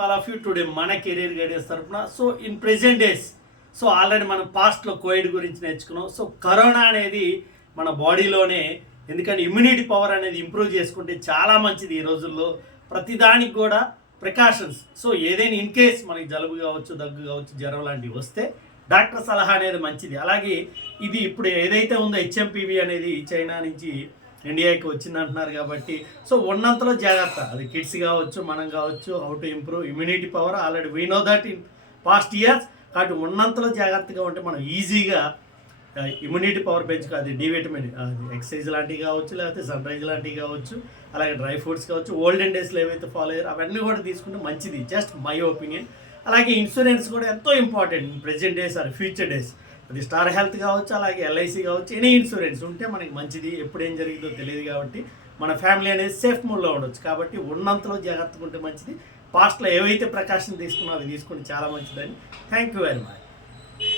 All of you today మన career guidance తరఫున. So in present days, so already మనం పాస్ట్లో కోవిడ్ గురించి నేర్చుకున్నాం. సో కరోనా అనేది మన బాడీలోనే, ఎందుకంటే ఇమ్యూనిటీ పవర్ అనేది ఇంప్రూవ్ చేసుకుంటే చాలా మంచిది ఈ రోజుల్లో. ప్రతిదానికి కూడా ప్రికాషన్స్. సో ఏదైనా ఇన్ కేస్ మనకి జలుబు కావచ్చు, దగ్గు కావచ్చు, జ్వరం లాంటివి వస్తే డాక్టర్ సలహా అనేది మంచిది. అలాగే ఇది ఇప్పుడు ఏదైతే ఉందో హెచ్ఎంపివి అనేది చైనా నుంచి ఇండియాకి వచ్చింది అంటున్నారు కాబట్టి, సో ఉన్నంతలో జాగ్రత్త. అది కిడ్స్ కావచ్చు, మనం కావచ్చు. How to improve immunity power already we know that in past years. కాబట్టి ఉన్నంతలో జాగ్రత్తగా ఉంటే మనం ఈజీగా ఇమ్యూనిటీ పవర్ పెంచుకో. అది డి విటమిన్, అది ఎక్సర్సైజ్ లాంటివి కావచ్చు, లేకపోతే సన్ రైజ్ లాంటివి కావచ్చు, అలాగే డ్రై ఫ్రూట్స్ కావచ్చు. ఓల్డెన్ డేస్లో ఏవైతే ఫాలో అయ్యారో అవన్నీ కూడా తీసుకుంటే మంచిది. Just my opinion. అలాగే ఇన్సూరెన్స్ కూడా ఎంతో important present days or future days. అది స్టార్ హెల్త్ కావచ్చు, అలాగే ఎల్ఐసి కావచ్చు. ఎనీ ఇన్సూరెన్స్ ఉంటే మనకి మంచిది. ఎప్పుడు ఏం జరిగిందో తెలియదు కాబట్టి మన ఫ్యామిలీ అనేది సేఫ్ మూడ్లో ఉండొచ్చు. కాబట్టి ఉన్నంతలో జాగ్రత్తగా ఉంటే మంచిది. పాస్ట్లో ఏవైతే ప్రికాషన్ తీసుకున్నా అవి తీసుకుంటే చాలా మంచిదని. Thank you very much.